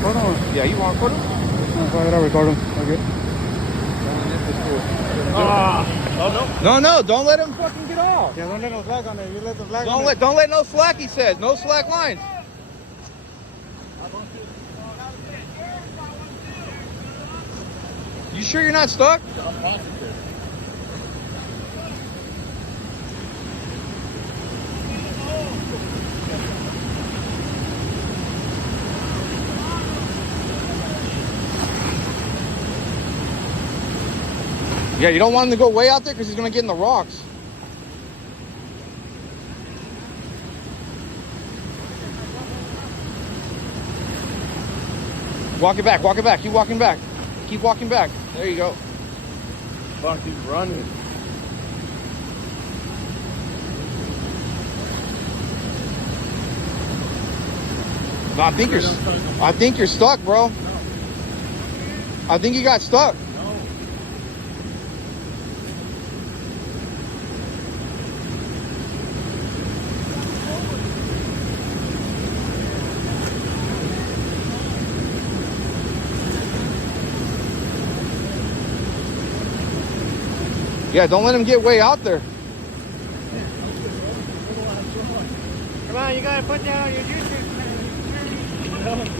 record him? Yeah, you want to put him? I gotta record him. Okay. No, don't let him fucking get off. Yeah, don't let no flag on it. You let the flag on Don't it. let no slack, he says. No slack lines. You sure you're not stuck? Yeah, you don't want him to go way out there because he's going to get in the rocks. Walk it back, keep walking back. Keep walking back. There you go. Fuck, he's running. No, I think you're stuck, bro. I think you got stuck. Yeah, don't let him get way out there. Come on, you gotta put that on your YouTube channel.